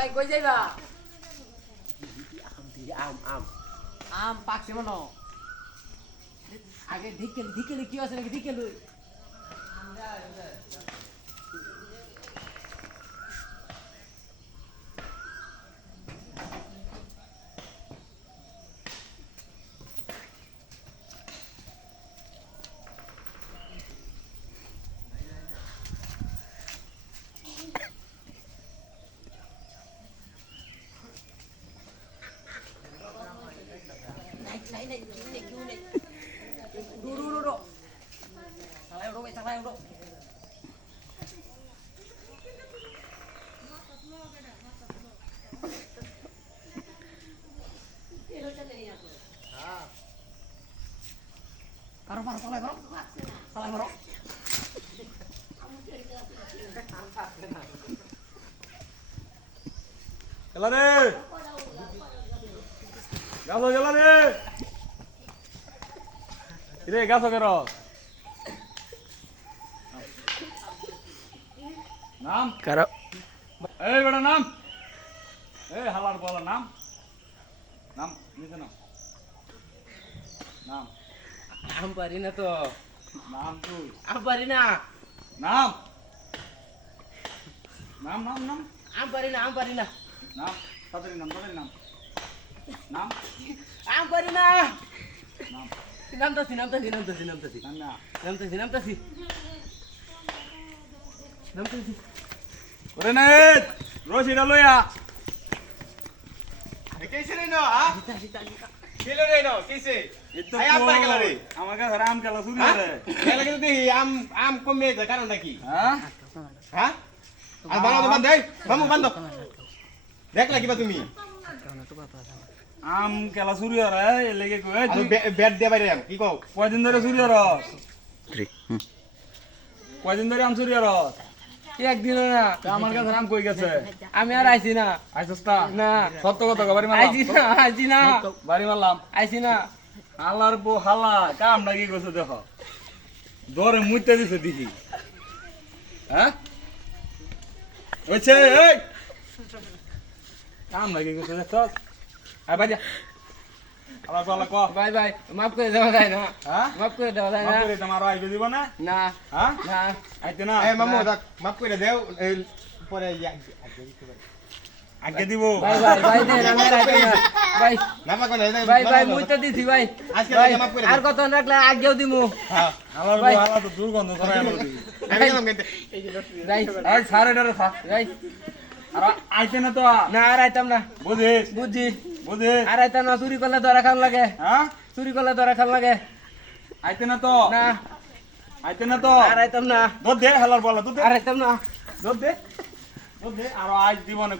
ভাই কই যাইবা আম আম আম পাকছে মনো আগে ঢিকেলি কি আছে নাকি ঢিকেলি Này, cứu này. Đu. Thằng này đâu. Taruh, salah bro. Jalan deh. Jalan deh. Ini gas oke ro. Nam. Karo. Beda nam. Halar bola nam. Nam, ini tuh nam. Nam. Am parin na to. Nam tuh. Am parin na. Nam. Nam. Am parin na. Nam. Tadi nam. Nam. Am parin na. Nam. Nam tasi. Udah net. Rosi dah lo ya. কিসে রে না হ্যাঁ kilo রে না কিসে Itu Ay, apa yang kelari? Ama ka haram kala suri হ্যাঁ re. খেলা কিন্তু দেখি আম কমে যায় কারণটা কি Hah? হ্যাঁ আর বানাও বান্ধ এই মামু বান্ধ দেখলা কিবা তুমি Am kala suri re, lege ko R bat দিয়ে বাইরে কি কও কয়দিন ধরে সূর্য রস কয়দিন ধরে আম সূর্য রস একদিন না তা আমার কাছে আম কই গেছে আমি আর আইছি না আইছস তা না সত্য কথা বাড়ি মারলাম আইছি না বাড়ি মারলাম আইছি না হালার বউ হালা কামটা কি করছে দেখো দরে মুইতে দিছে দেখি হ্যাঁ ওইছে এই কামটা কি করছে দেখো আই বাজা আবার বলা ক ভাই মাফ করে দেওয়া যায় না হ্যাঁ মাফ করে দেওয়া যায় না মাপুরে তোমার আইবে দিব না না হ্যাঁ না আইতে না এই মামু মাফ করে দেও এই পরে আগে দিব ভাই দে না রাখি না ভাই নামা কোন ভাই মুই তো দিছি ভাই আজকে ভাই মাফ করে আর কত রাখলে আগেও দিমু হ্যাঁ হালার ভাই। বউ হালা তো দুর্গন্ধ ছড়ায় আলো দি আমি গেলাম কিন্তু ভাই এই সারে ডরে খা ভাই আর আইতে না তো না আর আইতাম না বুঝিস বুঝছি বুঝিস আর আইতাম না চুরি করলে ধরা খান লাগে হ্যাঁ চুরি করলে ধরা খান লাগে আইতে না তো না আইতে না তো আর আইতাম না দুধ দে হালার বলা দুধ দে আর আইতাম না দুধ দে আর আজ জীবনে